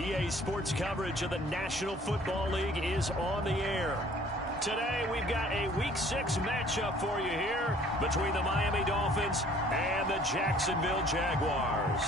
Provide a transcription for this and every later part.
EA Sports coverage of the National Football League is on the air. Today, we've got a Week 6 matchup for you here between the Miami Dolphins and the Jacksonville Jaguars.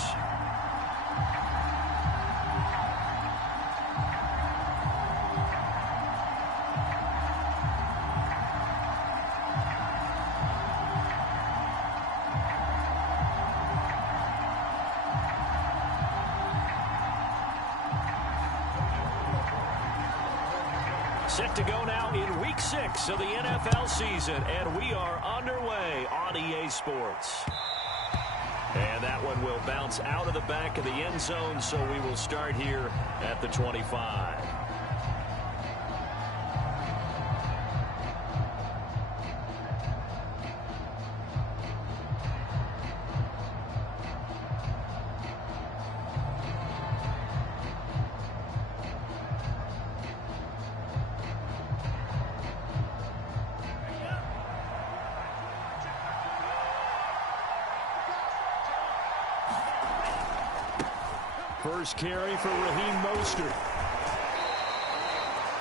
Set to go now in Week 6 of the NFL season, and we are underway on EA Sports. And that one will bounce out of the back of the end zone, so we will start here at the 25. First carry for Raheem Mostert.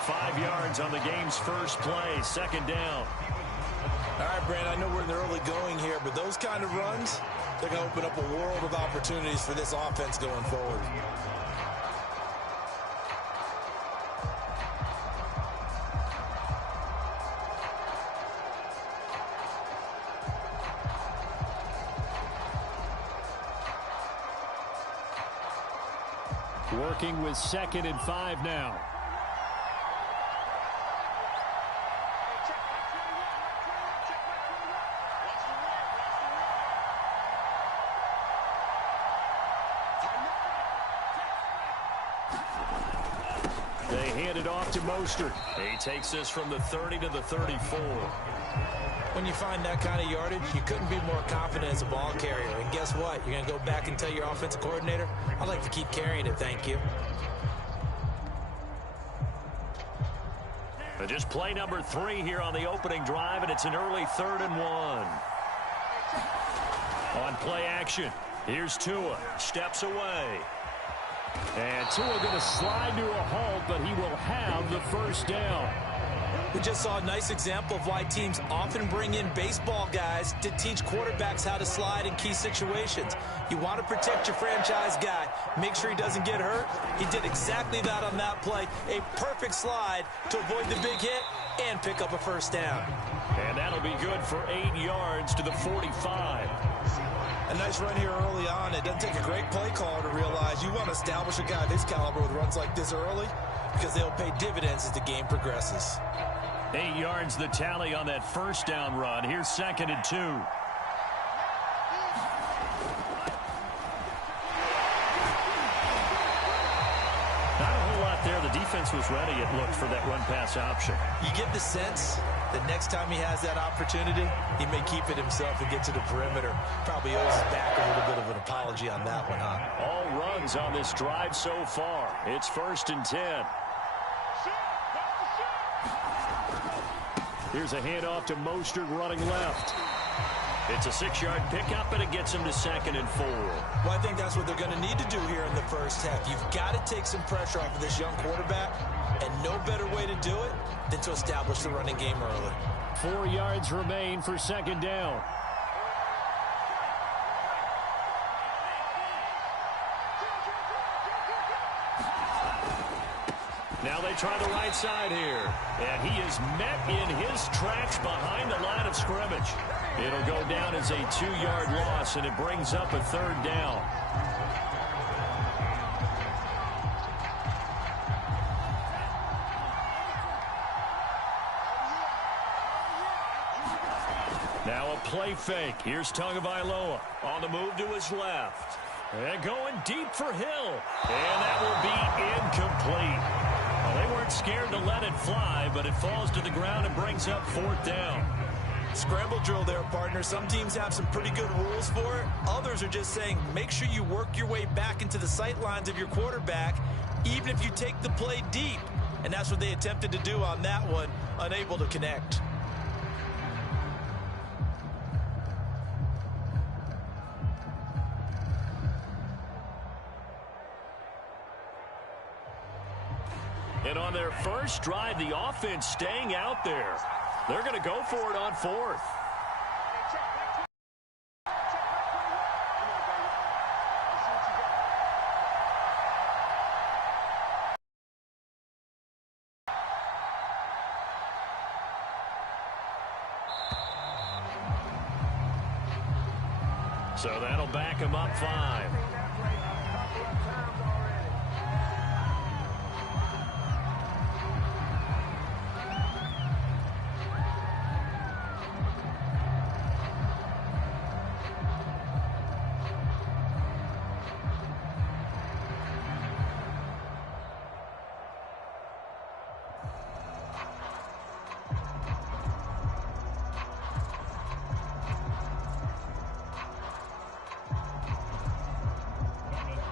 5 yards on the game's first play, second down. All right, Brand, I know we're in the early going here, but those kind of runs, they're going to open up a world of opportunities for this offense going forward. Working with 2nd and 5 now. They hand it off to Mostert. He takes this from the 30 to the 34. When you find that kind of yardage, you couldn't be more confident as a ball carrier. And guess what? You're going to go back and tell your offensive coordinator, I'd like to keep carrying it, thank you. Just play number 3 here on the opening drive, and it's an early 3rd and 1. On play action, here's Tua. Steps away. And Tua going to slide to a halt, but he will have the first down. We just saw a nice example of why teams often bring in baseball guys to teach quarterbacks how to slide in key situations. You want to protect your franchise guy. Make sure he doesn't get hurt. He did exactly that on that play. A perfect slide to avoid the big hit and pick up a first down. And that'll be good for 8 yards to the 45. A nice run here early on. It doesn't take a great play caller to realize you want to establish a guy this caliber with runs like this early because they'll pay dividends as the game progresses. 8 yards the tally on that first down run. Here's 2nd and 2. Not a whole lot there. The defense was ready, it looked, for that run-pass option. You get the sense that next time he has that opportunity, he may keep it himself and get to the perimeter. Probably owes his back a little bit of an apology on that one, huh? All runs on this drive so far. It's 1st and 10. Here's a handoff to Mostert running left. It's a 6-yard pickup, and it gets him to 2nd and 4. Well, I think that's what they're going to need to do here in the first half. You've got to take some pressure off of this young quarterback, and no better way to do it than to establish the running game early. 4 yards remain for 2nd down. Now they try the right side here. And he is met in his tracks behind the line of scrimmage. It'll go down as a 2-yard loss, and it brings up a 3rd down. Now a play fake. Here's Tagovailoa on the move to his left. And going deep for Hill. And that will be incomplete. Well, they weren't scared to let it fly, but it falls to the ground and brings up 4th down. Scramble drill there, partner. Some teams have some pretty good rules for it. Others are just saying make sure you work your way back into the sight lines of your quarterback, even if you take the play deep. And that's what they attempted to do on that one, unable to connect. first drive, the offense staying out there. They're going to go for it on fourth. So that'll back him up 5.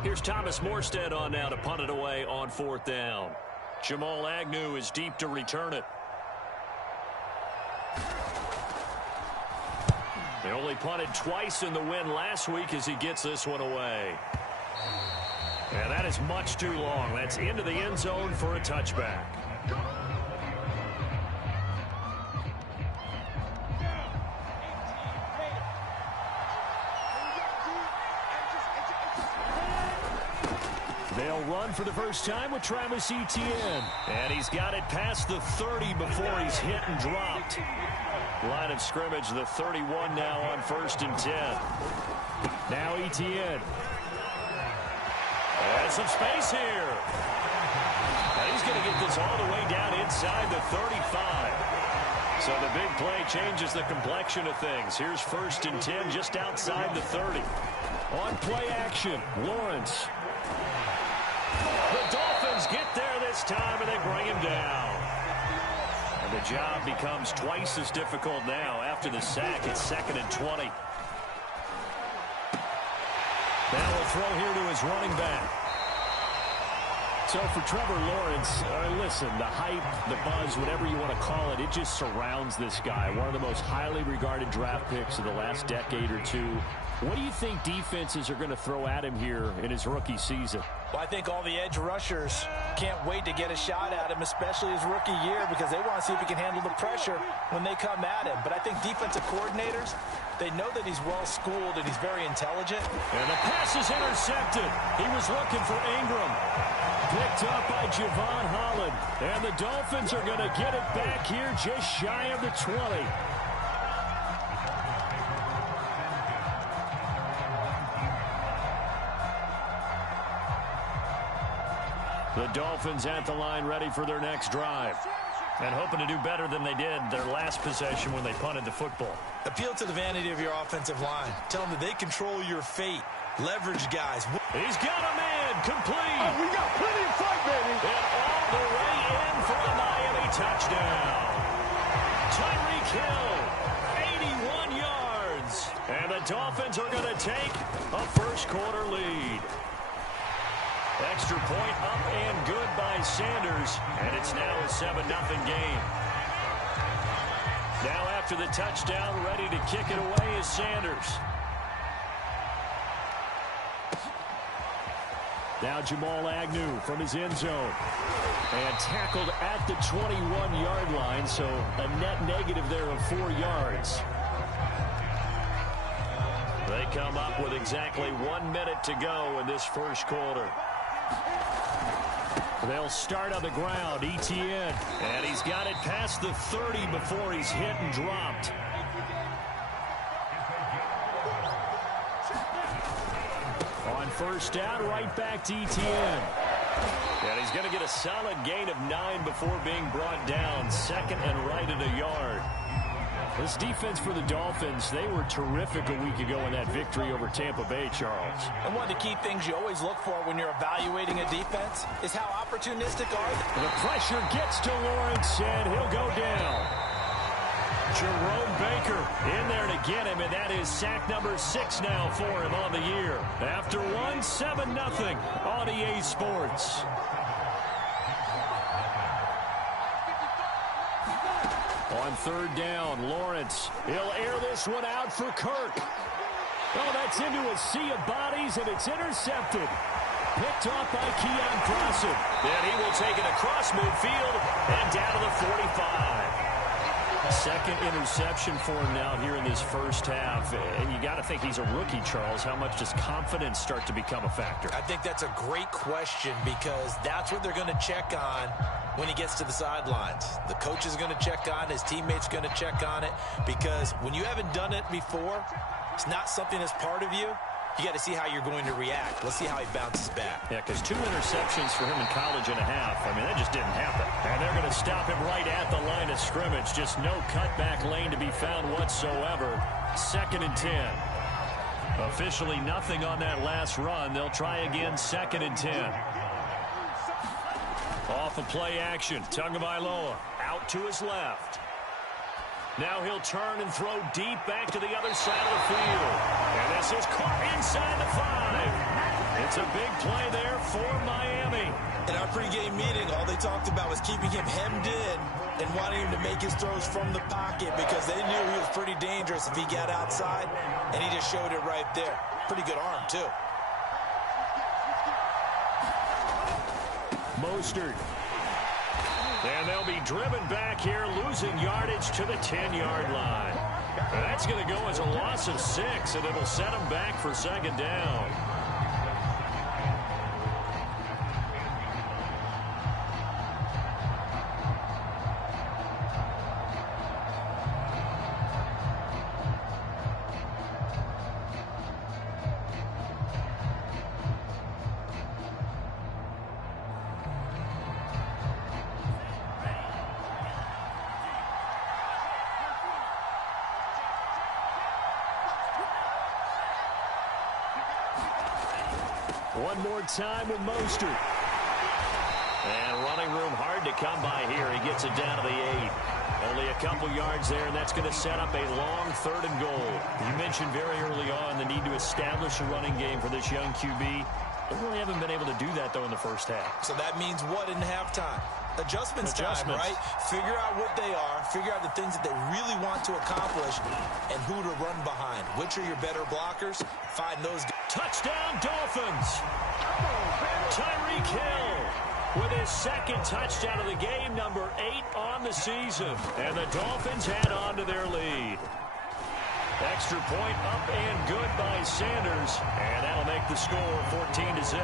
Here's Thomas Morstead on now to punt it away on 4th down. Jamal Agnew is deep to return it. They only punted twice in the win last week as he gets this one away. And that is much too long. That's into the end zone for a touchback. They'll run for the first time with Travis Etienne. And he's got it past the 30 before he's hit and dropped. Line of scrimmage, the 31 now on 1st and 10. Now Etienne. And some space here. And he's going to get this all the way down inside the 35. So the big play changes the complexion of things. Here's 1st and 10 just outside the 30. On play action, Lawrence. The Dolphins get there this time, and they bring him down. And the job becomes twice as difficult now after the sack. It's 2nd and 20. Now a throw here to his running back. So for Trevor Lawrence, listen, the hype, the buzz, whatever you want to call it, it just surrounds this guy. One of the most highly regarded draft picks of the last decade or two. What do you think defenses are going to throw at him here in his rookie season? Well, I think all the edge rushers can't wait to get a shot at him, especially his rookie year, because they want to see if he can handle the pressure when they come at him. But I think defensive coordinators, they know that he's well-schooled and he's very intelligent. And the pass is intercepted. He was looking for Ingram. Picked up by Javon Holland. And the Dolphins are going to get it back here just shy of the 20. The Dolphins at the line ready for their next drive. And hoping to do better than they did their last possession when they punted the football. Appeal to the vanity of your offensive line. Tell them that they control your fate. Leverage guys. He's got a man. Complete. Oh, we got plenty of fight, baby. And all the way in for a Miami touchdown. Tyreek Hill, 81 yards. And the Dolphins are going to take a first-quarter lead. Extra point up and good by Sanders. And it's now a 7-0 game. Now after the touchdown, ready to kick it away is Sanders. Now Jamal Agnew from his end zone. And tackled at the 21-yard line, so a net negative there of 4 yards. They come up with exactly 1 minute to go in this first quarter. They'll start on the ground, Etienne. And he's got it past the 30 before he's hit and dropped. On first down, right back to Etienne. And he's going to get a solid gain of 9 before being brought down. 2nd and right at a yard. This defense for the Dolphins, they were terrific a week ago in that victory over Tampa Bay, Charles. And one of the key things you always look for when you're evaluating a defense is how opportunistic are they. The pressure gets to Lawrence, and he'll go down. Jerome Baker in there to get him, and that is sack number 6 now for him on the year. After one, 7-0 on EA Sports. On third down, Lawrence. He'll air this one out for Kirk. Oh, that's into a sea of bodies, and it's intercepted. Picked off by Keon Crossen. And he will take it across midfield and down to the 45. Second interception for him now here in this first half. And you got to think he's a rookie, Charles. How much does confidence start to become a factor? I think that's a great question because that's what they're going to check on when he gets to the sidelines. The coach is going to check on, his teammates are going to check on it, because when you haven't done it before, it's not something that's part of you. You got to see how you're going to react. Let's see how he bounces back. Yeah, because 2 interceptions for him in college and a half. I mean, that just didn't happen. And they're going to stop him right at the line of scrimmage. Just no cutback lane to be found whatsoever. 2nd and 10. Officially nothing on that last run. They'll try again, 2nd and 10. Off of play action. Tagovailoa out to his left. Now he'll turn and throw deep back to the other side of the field. And this is caught inside the 5. It's a big play there for Miami. In our pregame meeting, all they talked about was keeping him hemmed in and wanting him to make his throws from the pocket because they knew he was pretty dangerous if he got outside, and he just showed it right there. Pretty good arm, too. Mostert. And they'll be driven back here, losing yardage to the 10-yard line. And that's going to go as a loss of 6, and it'll set them back for 2nd down. One more time with Mostert. And running room hard to come by here. He gets it down to the 8. Only a couple yards there, and that's going to set up a long 3rd and goal. You mentioned very early on the need to establish a running game for this young QB. They really haven't been able to do that, though, in the first half. So that means what in halftime? Adjustments time, right? Figure out what they are, figure out the things that they really want to accomplish, and who to run behind. Which are your better blockers? Find those guys. Touchdown, Dolphins! Tyreek Hill with his 2nd touchdown of the game, number 8 on the season. And the Dolphins add on to their lead. Extra point up and good by Sanders. And that'll make the score 14-0.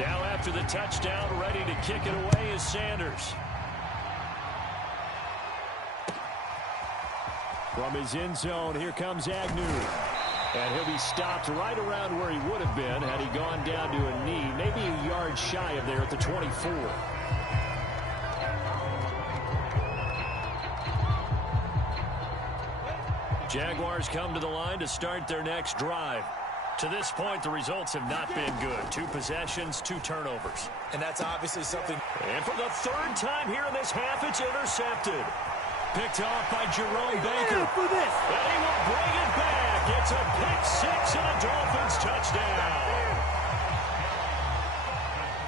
Now after the touchdown, ready to kick it away is Sanders. From his end zone, here comes Agnew. And he'll be stopped right around where he would have been had he gone down to a knee, maybe a yard shy of there at the 24. Jaguars come to the line to start their next drive. To this point, the results have not been good. 2 possessions, 2 turnovers. And that's obviously something. And for the 3rd time here in this half, it's intercepted. Picked off by Jerome Baker. For this. And he will bring it back. It's a pick 6 and a Dolphins touchdown.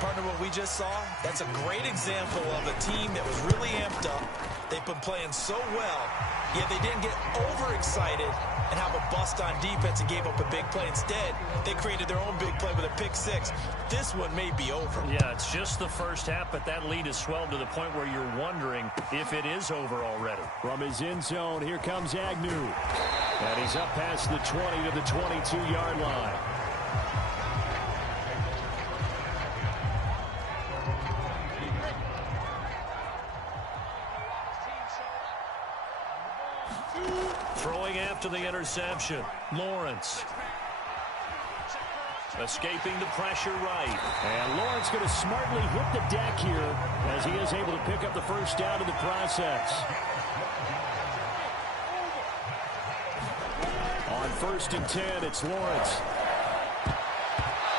Partner, what we just saw, that's a great example of a team that was really amped up. They've been playing so well, yet they didn't get overexcited and have a bust on defense and gave up a big play. Instead, they created their own big play with a pick 6. This one may be over. Yeah, it's just the first half, but that lead has swelled to the point where you're wondering if it is over already. From his end zone, here comes Agnew. And he's up past the 20 to the 22-yard line. Throwing after the interception, Lawrence. Escaping the pressure right. And Lawrence going to smartly hit the deck here as he is able to pick up the first down in the process. On 1st and 10, it's Lawrence.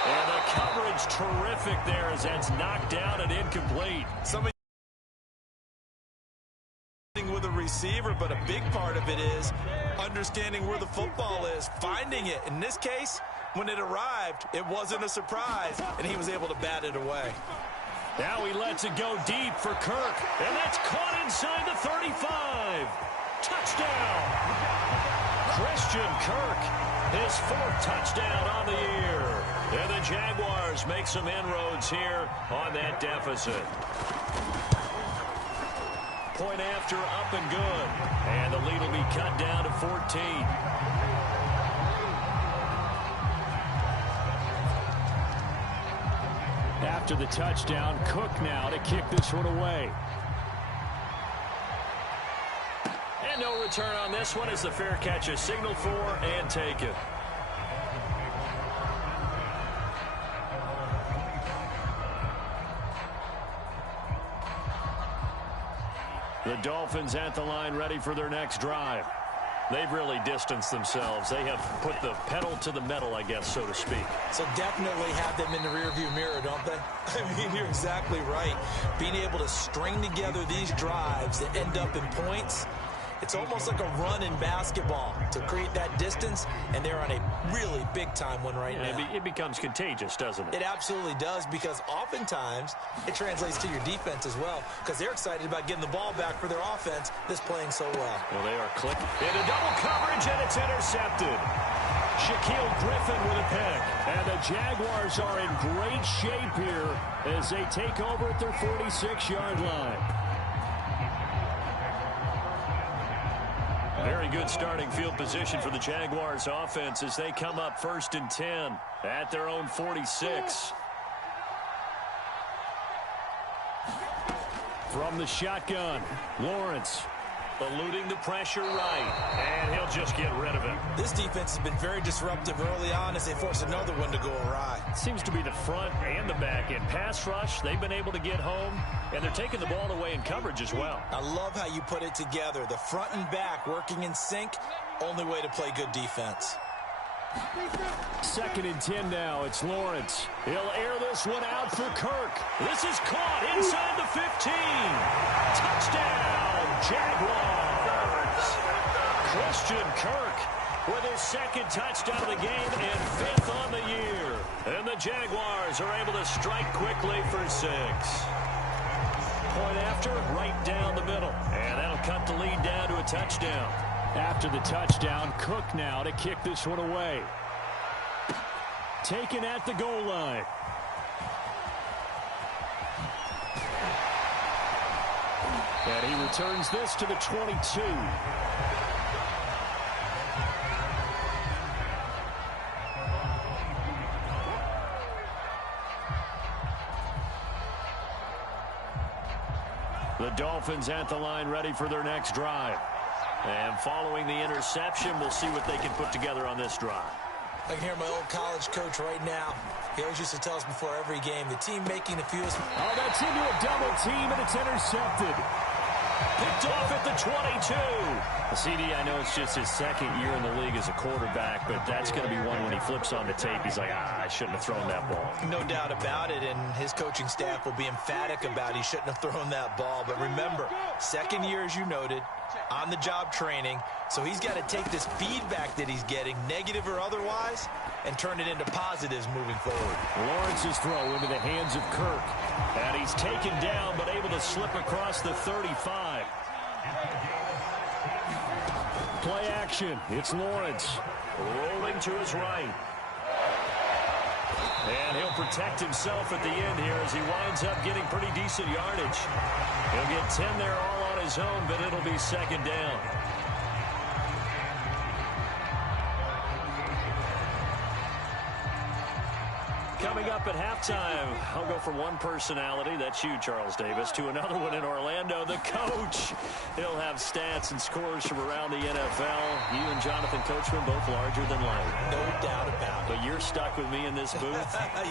And the coverage terrific there as that's knocked down and incomplete. Somebody with a receiver, but a big part of it is understanding where the football is, finding it. In this case, when it arrived, it wasn't a surprise, and he was able to bat it away. Now he lets it go deep for Kirk, and that's caught inside the 35. Touchdown! Christian Kirk His 4th touchdown on the year. And the Jaguars make some inroads here on that deficit. Point after, up and good. And the lead will be cut down to 14. After the touchdown, Cook now to kick this one away. And no return on this one as the fair catch is signaled for and taken. The Dolphins at the line ready for their next drive. They've really distanced themselves. They have put the pedal to the metal, I guess, so to speak. So definitely have them in the rearview mirror, don't they? I mean, you're exactly right. Being able to string together these drives that end up in points, it's almost like a run in basketball to create that distance, and they're on a really big-time one right now. It becomes contagious, doesn't it? It absolutely does, because oftentimes it translates to your defense as well, because they're excited about getting the ball back for their offense that's playing so well. Well, they are clicking into double coverage, and it's intercepted. Shaquille Griffin with a pick. And the Jaguars are in great shape here as they take over at their 46-yard line. Very good starting field position for the Jaguars offense as they come up 1st and 10 at their own 46. From the shotgun, Lawrence. Eluding the pressure right, and he'll just get rid of it. This defense has been very disruptive early on as they force another one to go awry. Seems to be the front and the back end. Pass rush, they've been able to get home, and they're taking the ball away in coverage as well. I love how you put it together. The front and back working in sync, only way to play good defense. 2nd and 10 now. It's Lawrence. He'll air this one out for Kirk. This is caught inside the 15. Touchdown, Jaguars. Christian Kirk with his 2nd touchdown of the game and 5th on the year. And the Jaguars are able to strike quickly for 6. Point after, right down the middle. And that'll cut the lead down to a touchdown. After the touchdown, Cook now to kick this one away. Taken at the goal line. And he returns this to the 22. The Dolphins at the line ready for their next drive. And following the interception, we'll see what they can put together on this drive. I can hear my old college coach right now. He always used to tell us before every game, the team making the fewest. Oh, that's into a double team, and it's intercepted. Picked off at the 22. CD, I know it's just his 2nd year in the league as a quarterback, but that's going to be one when he flips on the tape. He's like, I shouldn't have thrown that ball. No doubt about it, and his coaching staff will be emphatic about he shouldn't have thrown that ball. But remember, 2nd year, as you noted, on-the-job training, so he's got to take this feedback that he's getting, negative or otherwise, and turn it into positives moving forward. Lawrence's throw into the hands of Kirk. And he's taken down, but able to slip across the 35. Play action. It's Lawrence. Rolling to his right. And he'll protect himself at the end here as he winds up getting pretty decent yardage. He'll get 10 there all on his own, but it'll be 2nd down. Coming up at halftime, I'll go from one personality, that's you, Charles Davis, to another one in Orlando, the coach. He'll have stats and scores from around the NFL. You and Jonathan Coachman both larger than life. No doubt about it. But you're stuck with me in this booth,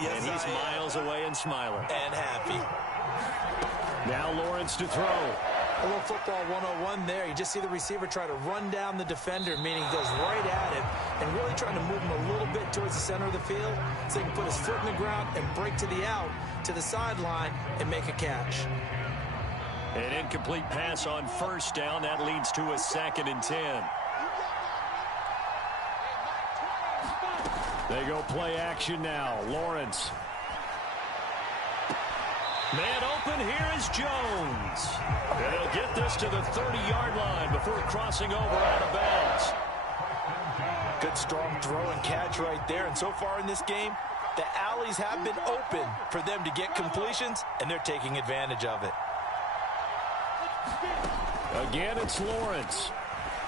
yes, and he's miles away and smiling. And happy. Now Lawrence to throw. A little football 101 there. You just see the receiver try to run down the defender, meaning he goes right at him and really trying to move him a little bit towards the center of the field so he can put his foot in the ground and break to the out, to the sideline, and make a catch. An incomplete pass on 1st down. That leads to a 2nd and 10. They go play action now. Lawrence. Man open, here is Jones. And he'll get this to the 30-yard line before crossing over out of bounds. Good, strong throw and catch right there. And so far in this game, the alleys have been open for them to get completions, and they're taking advantage of it. Again, it's Lawrence.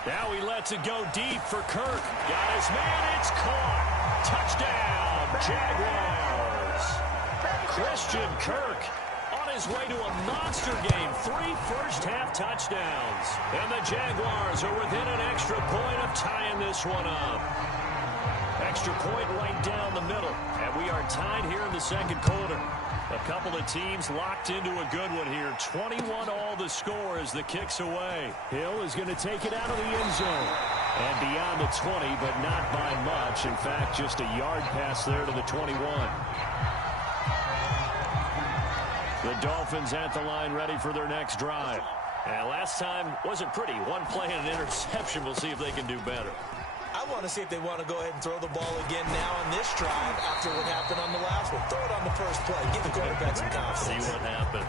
Now he lets it go deep for Kirk. Got his man. It's caught. Touchdown, Jaguars. Christian Kirk on his way to a monster game. 3 first-half touchdowns. And the Jaguars are within an extra point of tying this one up. Extra point right down the middle. And we are tied here in the second quarter. A couple of teams locked into a good one here. 21-all the score as the kick's away. Hill is going to take it out of the end zone. And beyond the 20, but not by much. In fact, just a yard pass there to the 21. The Dolphins at the line ready for their next drive. And last time wasn't pretty. One play and an interception. We'll see if they can do better. I want to see if they want to go ahead and throw the ball again now on this drive after what happened on the last one. Throw it on the first play. Give the quarterback some confidence. See what happens.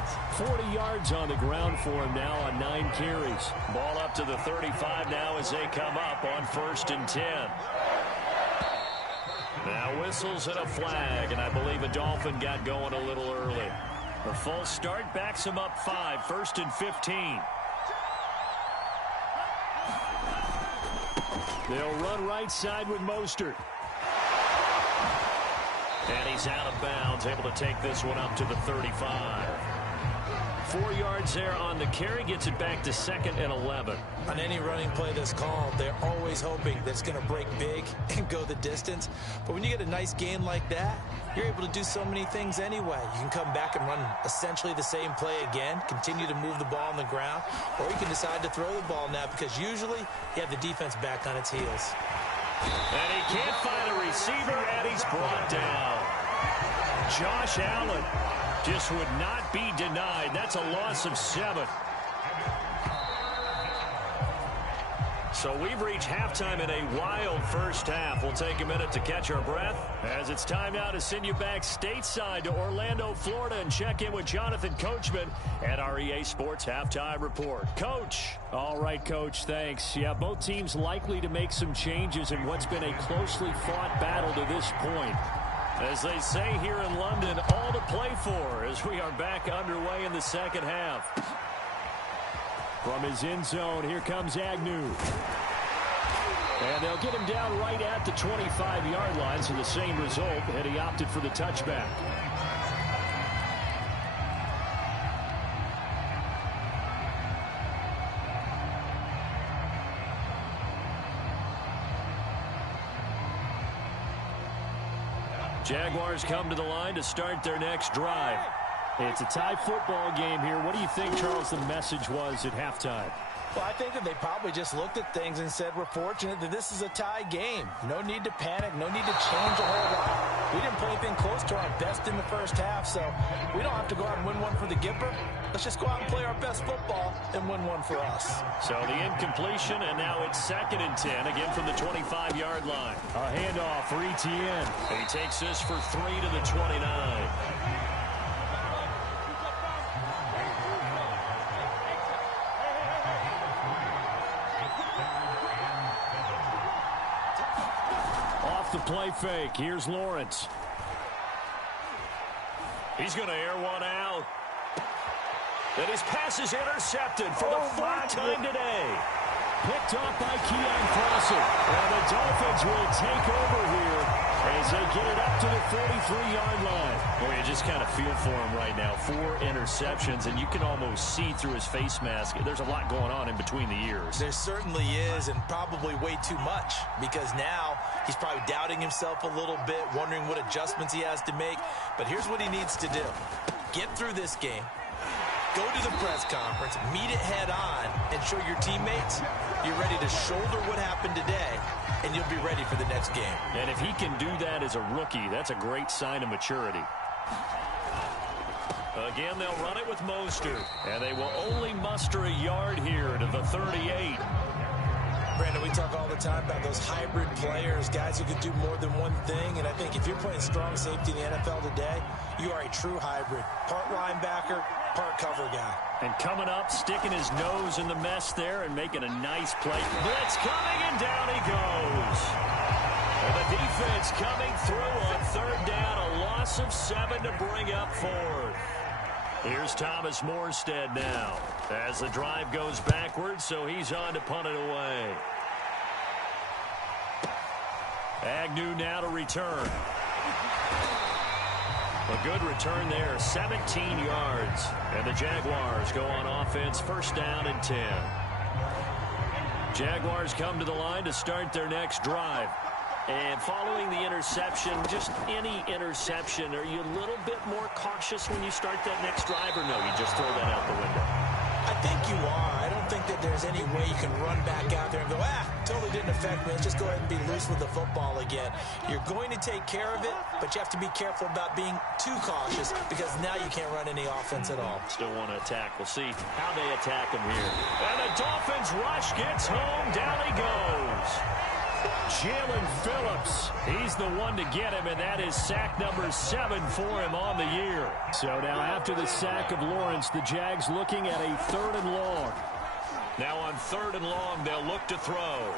40 yards on the ground for him now on 9 carries. Ball up to the 35 now as they come up on 1st and 10. Now whistles and a flag, and I believe a Dolphin got going a little early. A false start backs him up 5, 1st and 15. They'll run right side with Mostert. And he's out of bounds, able to take this one up to the 35. 4 yards there on the carry, gets it back to 2nd and 11. On any running play that's called, they're always hoping that it's going to break big and go the distance. But when you get a nice gain like that, you're able to do so many things anyway. You can come back and run essentially the same play again, continue to move the ball on the ground, or you can decide to throw the ball now because usually you have the defense back on its heels. And he can't find a receiver, and he's brought down. Josh Allen just would not be denied. That's a loss of 7. So we've reached halftime in a wild first half. We'll take a minute to catch our breath as it's time now to send you back stateside to Orlando, Florida, and check in with Jonathan Coachman at our EA Sports Halftime Report. Coach. All right, Coach, thanks. Yeah, both teams likely to make some changes in what's been a closely fought battle to this point. As they say here in London, all to play for as we are back underway in the second half. From his end zone, here comes Agnew. And they'll get him down right at the 25-yard line, so the same result, and he opted for the touchback. Jaguars come to the line to start their next drive. It's a tie football game here. What do you think, Charles, the message was at halftime? Well, I think that they probably just looked at things and said, we're fortunate that this is a tie game. No need to panic. No need to change a whole lot. We didn't play anything close to our best in the first half, so we don't have to go out and win one for the Gipper. Let's just go out and play our best football and win one for us. So the incompletion, and now it's 2nd and 10, again from the 25-yard line. A handoff for Etienne. He takes this for 3 to the 29. The play fake. Here's Lawrence. He's going to air one out. And his pass is intercepted for the 3rd time today. Picked off by Keon Crossett. And the Dolphins will take over here as they get it up to the 43-yard line. Boy, you just kind of feel for him right now. 4 interceptions, and you can almost see through his face mask. There's a lot going on in between the ears. There certainly is, and probably way too much, because now he's probably doubting himself a little bit, wondering what adjustments he has to make. But here's what he needs to do. Get through this game. Go to the press conference, meet it head on, and show your teammates you're ready to shoulder what happened today, and you'll be ready for the next game. And if he can do that as a rookie, that's a great sign of maturity. Again, they'll run it with Mostert, and they will only muster a yard here to the 38. Brandon, we talk all the time about those hybrid players, guys who can do more than one thing, and I think if you're playing strong safety in the NFL today, you are a true hybrid. Part linebacker, part cover guy. And coming up, sticking his nose in the mess there and making a nice play. Blitz coming, and down he goes. And the defense coming through on third down. A loss of 7 to bring up fourth. Here's Thomas Morstead now as the drive goes backwards, so he's on to punt it away. Agnew now to return. A good return there, 17 yards. And the Jaguars go on offense, first down and 10. Jaguars come to the line to start their next drive. And following the interception, just any interception, are you a little bit more cautious when you start that next drive, or no, you just throw that out the window? I think you are. I don't think that there's any way you can run back out there and go, totally didn't affect me. Let's just go ahead and be loose with the football again. You're going to take care of it, but you have to be careful about being too cautious because now you can't run any offense at all. Still want to attack. We'll see how they attack him here. And the Dolphins rush gets home. Down he goes. Jalen Phillips, he's the one to get him, and that is sack number 7 for him on the year. So now after the sack of Lawrence, the Jags looking at a 3rd and long. Now on 3rd and long, they'll look to throw.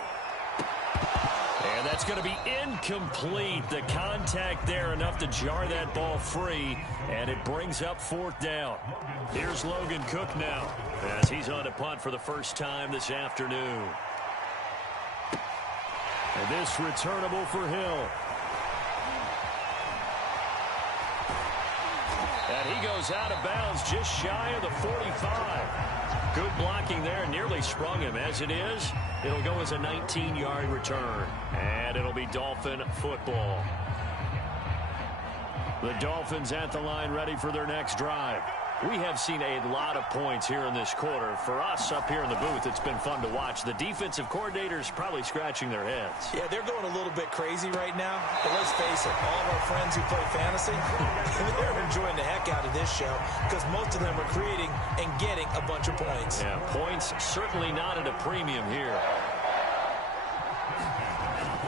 And that's going to be incomplete. The contact there enough to jar that ball free, and it brings up 4th down. Here's Logan Cook now as he's on a punt for the first time this afternoon. And this returnable for Hill. And he goes out of bounds just shy of the 45. Good blocking there, nearly sprung him. As it is, it'll go as a 19-yard return. And it'll be Dolphin football. The Dolphins at the line ready for their next drive. We have seen a lot of points here in this quarter. For us up here in the booth, it's been fun to watch. The defensive coordinators probably scratching their heads. Yeah, they're going a little bit crazy right now. But let's face it, all of our friends who play fantasy, they're enjoying the heck out of this show because most of them are creating and getting a bunch of points. Yeah, points certainly not at a premium here.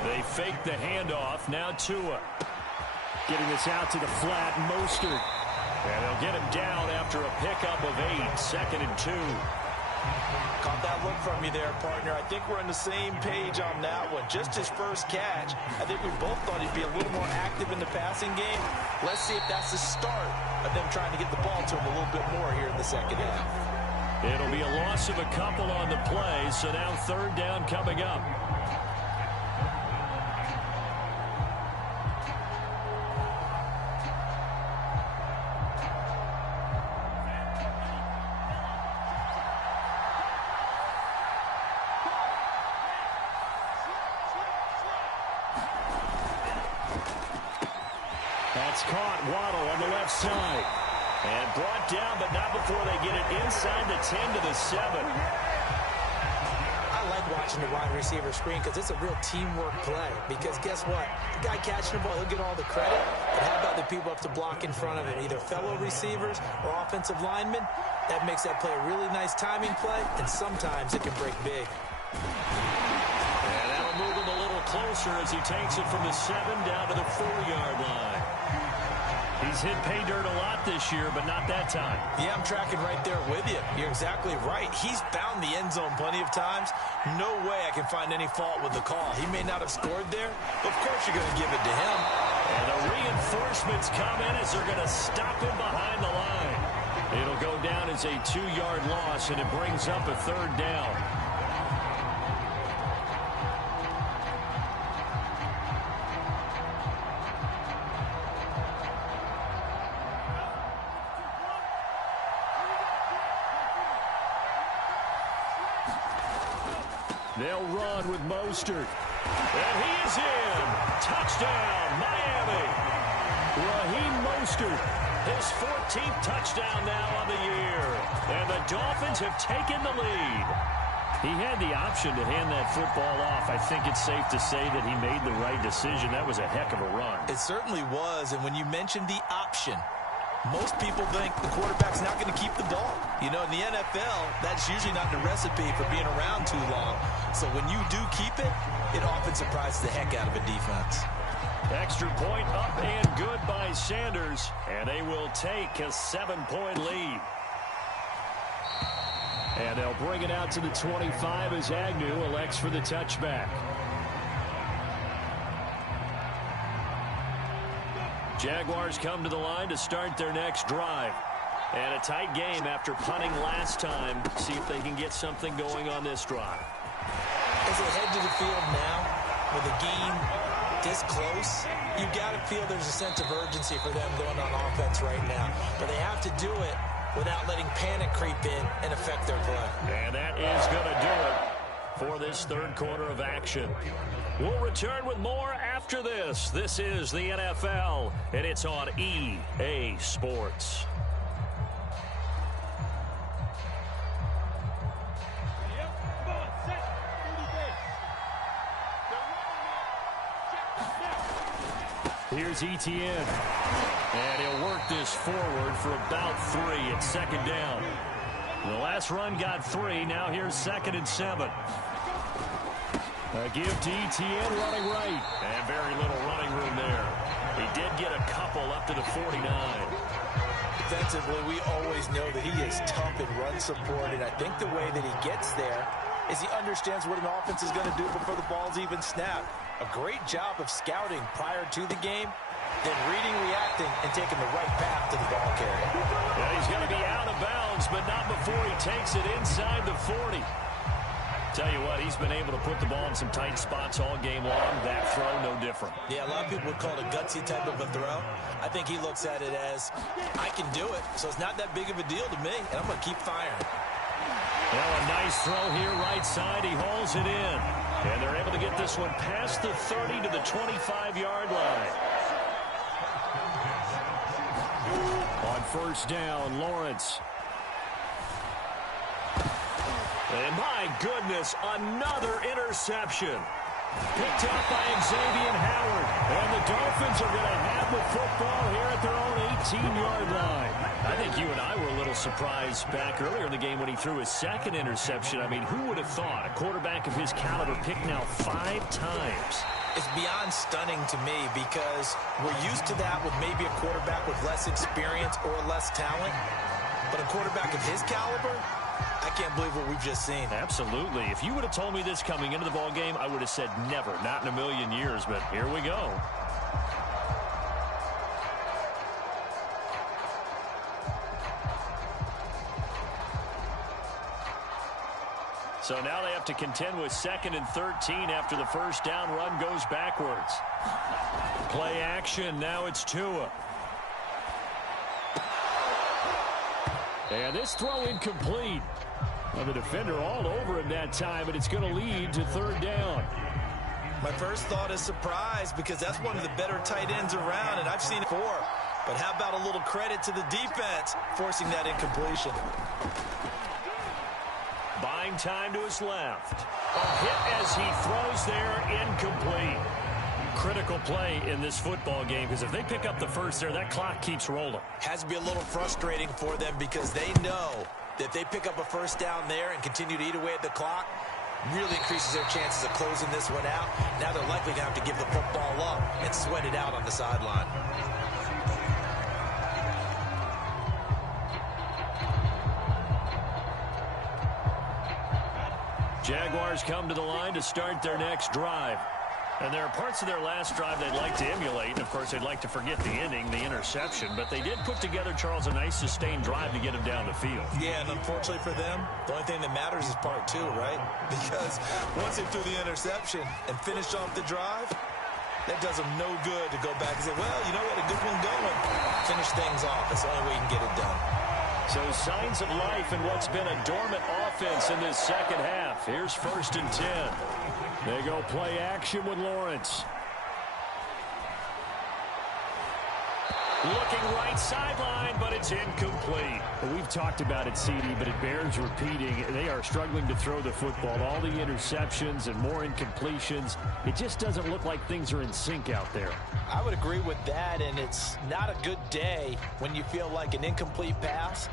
They fake the handoff. Now Tua. Getting this out to the flat. Mostert. And they'll get him down after a pickup of 8, 2nd and 2. Caught that look from you there, partner. I think we're on the same page on that one. Just his first catch. I think we both thought he'd be a little more active in the passing game. Let's see if that's the start of them trying to get the ball to him a little bit more here in the second half. It'll be a loss of a couple on the play, so now 3rd down coming up. That's caught. Waddle on the left side. And brought down, but not before they get it inside the 10 to the 7. I like watching the wide receiver screen because it's a real teamwork play. Because guess what? The guy catching the ball, he'll get all the credit. But how about the people up to block in front of him? Either fellow receivers or offensive linemen. That makes that play a really nice timing play, and sometimes it can break big. And that'll move him a little closer as he takes it from the 7 down to the 4-yard line. He's hit pay dirt a lot this year, but not that time. Yeah, I'm tracking right there with you. You're exactly right. He's found the end zone plenty of times. No way I can find any fault with the call. He may not have scored there, but of course you're going to give it to him. And the reinforcements come in as they're going to stop him behind the line. It'll go down as a 2-yard loss, and it brings up a 3rd down. They'll run with Mostert. And he is in. Touchdown, Miami. Raheem Mostert, his 14th touchdown now on the year. And the Dolphins have taken the lead. He had the option to hand that football off. I think it's safe to say that he made the right decision. That was a heck of a run. It certainly was. And when you mentioned the option, most people think the quarterback's not going to keep the ball. You know, in the NFL, that's usually not the recipe for being around too long. So when you do keep it, it often surprises the heck out of a defense. Extra point up and good by Sanders. And they will take a 7-point lead. And they'll bring it out to the 25 as Agnew elects for the touchback. Jaguars come to the line to start their next drive. And a tight game after punting last time. See if they can get something going on this drive. As they head to the field now, with a game this close, you've got to feel there's a sense of urgency for them going on offense right now. But they have to do it without letting panic creep in and affect their play. And that is going to do it for this third quarter of action. We'll return with more after this. This is the NFL, and it's on EA Sports. Here's Etienne. And he'll work this forward for about 3 at second down. The last run got 3. Now here's 2nd and 7. A give to Etienne running right. And very little running room there. He did get a couple up to the 49. Defensively, we always know that he is tough in run support, and I think the way that he gets there is he understands what an offense is going to do before the ball's even snapped. A great job of scouting prior to the game, then reading, reacting, and taking the right path to the ball carrier. And he's going to be out of bounds, but not before he takes it inside the 40. Tell you what, he's been able to put the ball in some tight spots all game long. That throw, no different. Yeah, a lot of people would call it a gutsy type of a throw. I think he looks at it as, I can do it, so it's not that big of a deal to me, and I'm going to keep firing. Well, a nice throw here right side. He hauls it in. And they're able to get this one past the 30 to the 25-yard line. On first down, Lawrence. And my goodness, another interception. Picked up by Xavier Howard. And the Dolphins are going to have the football here at their own 18-yard line. I think you and I were a little surprised back earlier in the game when he threw his 2nd interception. I mean, who would have thought a quarterback of his caliber picked now 5 times? It's beyond stunning to me because we're used to that with maybe a quarterback with less experience or less talent. But a quarterback of his caliber, I can't believe what we've just seen. Absolutely. If you would have told me this coming into the ball game, I would have said never, not in a million years. But here we go. So now they have to contend with 2nd and 13 after the first down run goes backwards. Play action. Now it's Tua. And this throw incomplete. Well, the defender all over him that time, and it's going to lead to 3rd down. My first thought is surprise because that's one of the better tight ends around, and I've seen it before. But how about a little credit to the defense forcing that incompletion? Buying time to his left. A hit as he throws there, incomplete. Critical play in this football game because if they pick up the first there, that clock keeps rolling. Has to be a little frustrating for them because they know that if they pick up a first down there and continue to eat away at the clock, really increases their chances of closing this one out. Now they're likely to have to give the football up and sweat it out on the sideline. Jaguars come to the line to start their next drive. And there are parts of their last drive they'd like to emulate. And, of course, they'd like to forget the ending, the interception. But they did put together, Charles, a nice sustained drive to get him down the field. Yeah, and unfortunately for them, the only thing that matters is part 2, right? Because once they threw the interception and finished off the drive, that does them no good to go back and say, well, you know what, a good one going. Finish things off. That's the only way you can get it done. So signs of life in what's been a dormant offense in this second half. Here's 1st and 10. They go play action with Lawrence. Looking right sideline, but it's incomplete. We've talked about it, CD, but it bears repeating. They are struggling to throw the football. All the interceptions and more incompletions. It just doesn't look like things are in sync out there. I would agree with that, and it's not a good day when you feel like an incomplete pass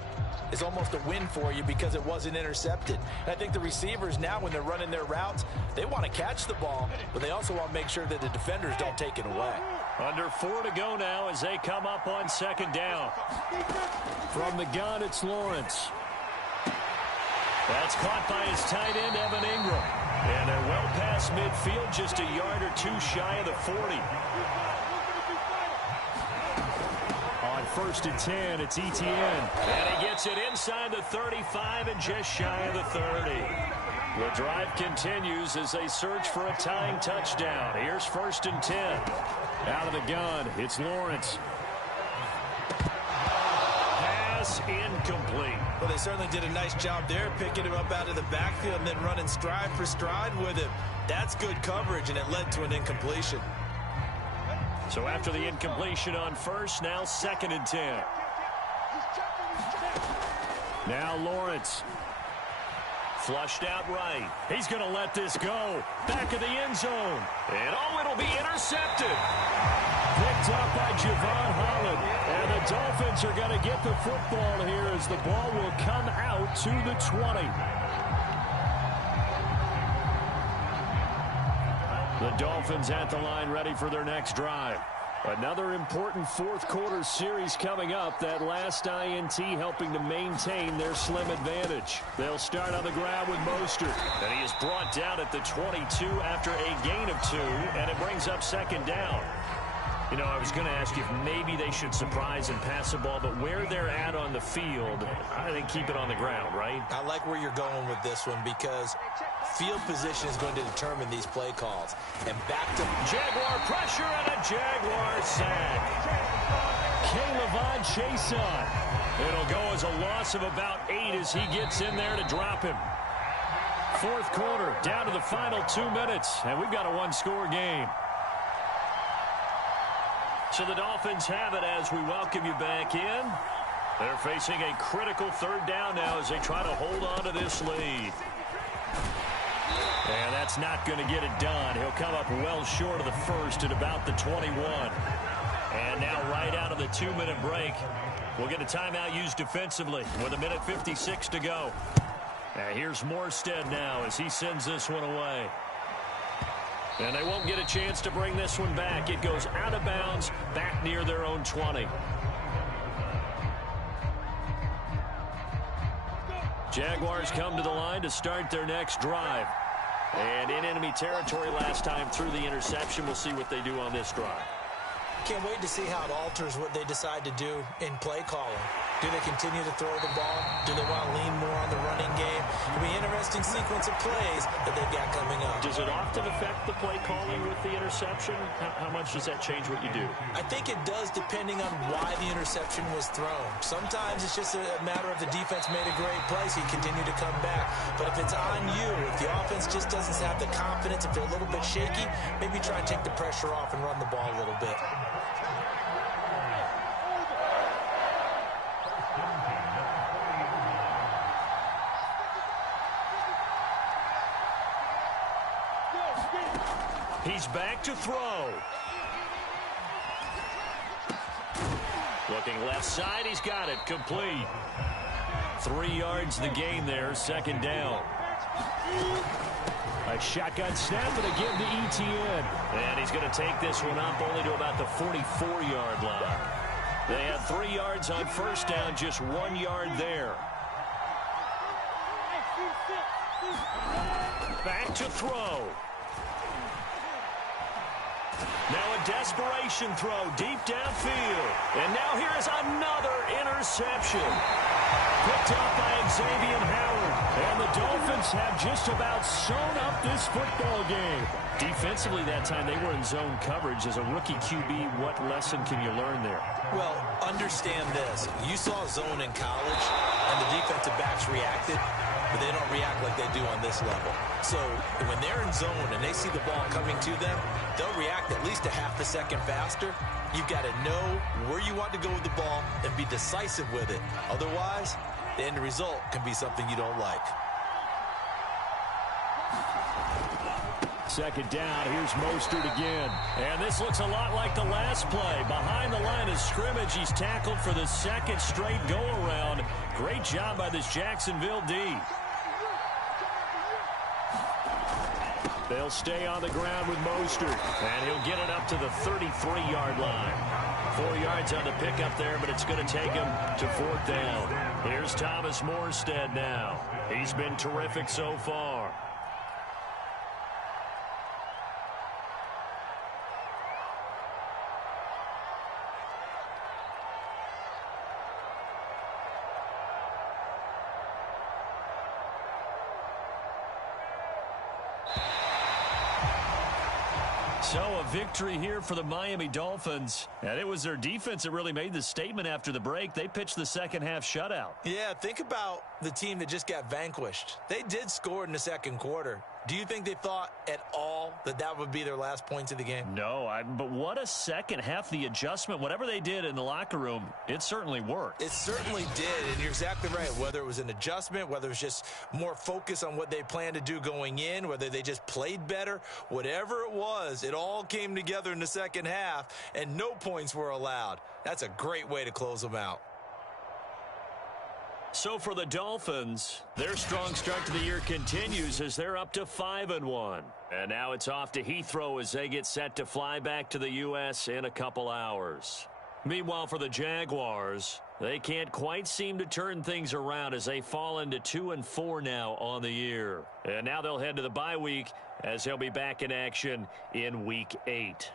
is almost a win for you because it wasn't intercepted. And I think the receivers now, when they're running their routes, they want to catch the ball, but they also want to make sure that the defenders don't take it away. Under 4 to go now as they come up on 2nd down. From the gun, it's Lawrence. That's caught by his tight end, Evan Ingram. And they're well past midfield, just a yard or two shy of the 40. On 1st and 10, it's Etienne. And he gets it inside the 35 and just shy of the 30. The drive continues as they search for a tying touchdown. Here's 1st and 10. Out of the gun, it's Lawrence. Pass incomplete. Well, they certainly did a nice job there, picking him up out of the backfield and then running stride for stride with him. That's good coverage, and it led to an incompletion. So after the incompletion on 1st, now 2nd and 10. Now Lawrence. Flushed out right. He's going to let this go. Back of the end zone. And it'll be intercepted. Picked up by Javon Holland. And the Dolphins are going to get the football here as the ball will come out to the 20. The Dolphins at the line ready for their next drive. Another important fourth-quarter series coming up. That last INT helping to maintain their slim advantage. They'll start on the ground with Mostert. And he is brought down at the 22 after a gain of 2, and it brings up 2nd down. You know, I was going to ask you if maybe they should surprise and pass the ball, but where they're at on the field, I think keep it on the ground, right? I like where you're going with this one because field position is going to determine these play calls. And back to Jaguar pressure and a Jaguar sack. K'Lavon Chaisson. It'll go as a loss of about 8 as he gets in there to drop him. Fourth quarter, down to the final 2 minutes, and we've got a one-score game. So the Dolphins have it as we welcome you back in. They're facing a critical 3rd down now as they try to hold on to this lead. And that's not going to get it done. He'll come up well short of the 1st at about the 21. And now right out of the 2-minute break, we'll get a timeout used defensively with 1:56 to go. And here's Morstead now as he sends this one away. And they won't get a chance to bring this one back. It goes out of bounds, back near their own 20. Jaguars come to the line to start their next drive. And in enemy territory last time through the interception. We'll see what they do on this drive. Can't wait to see how it alters what they decide to do in play calling. Do they continue to throw the ball? Do they want to lean more on the running game? It'll be an interesting sequence of plays that they've got coming up. Does it often affect the play calling with the interception? How much does that change what you do? I think it does depending on why the interception was thrown. Sometimes it's just a matter of the defense made a great play, so you continue to come back. But if it's on you, if the offense just doesn't have the confidence, if they're a little bit shaky, maybe try and take the pressure off and run the ball a little bit. He's back to throw. Looking left side, he's got it. Complete. 3 yards the gain there, 2nd down. A shotgun snap and a give to Etienne. And he's going to take this one up only to about the 44-yard line. They had 3 yards on 1st down, just 1 yard there. Back to throw. Now a desperation throw deep downfield. And now here is another interception. Picked up by Xavier Howard. And the Dolphins have just about sewn up this football game. Defensively that time they were in zone coverage. As a rookie QB, what lesson can you learn there? Well, understand this. You saw zone in college, and the defensive backs reacted, but they don't react like they do on this level. So when they're in zone and they see the ball coming to them, they'll react at least a half a second faster. You've got to know where you want to go with the ball and be decisive with it. Otherwise, the end result can be something you don't like. 2nd down, here's Mostert again. And this looks a lot like the last play. Behind the line of scrimmage, he's tackled for the 2nd straight go-around. Great job by this Jacksonville D. They'll stay on the ground with Mostert. And he'll get it up to the 33-yard line. 4 yards on the pickup there, but it's going to take him to 4th down. Here's Thomas Morstead now. He's been terrific so far. So a victory here for the Miami Dolphins. And it was their defense that really made the statement after the break. They pitched the second half shutout. Yeah, think about the team that just got vanquished. They did score in the second quarter. Do you think they thought at all that that would be their last points of the game? No, but what a second half. The adjustment, whatever they did in the locker room, it certainly worked. It certainly did, and you're exactly right. Whether it was an adjustment, whether it was just more focus on what they planned to do going in, whether they just played better, whatever it was, it all came together in the second half, and no points were allowed. That's a great way to close them out. So for the Dolphins, their strong start to the year continues as they're up to 5-1. And now it's off to Heathrow as they get set to fly back to the U.S. in a couple hours. Meanwhile, for the Jaguars, they can't quite seem to turn things around as they fall into 2-4 now on the year. And now they'll head to the bye week as they'll be back in action in Week 8.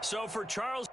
So for Charles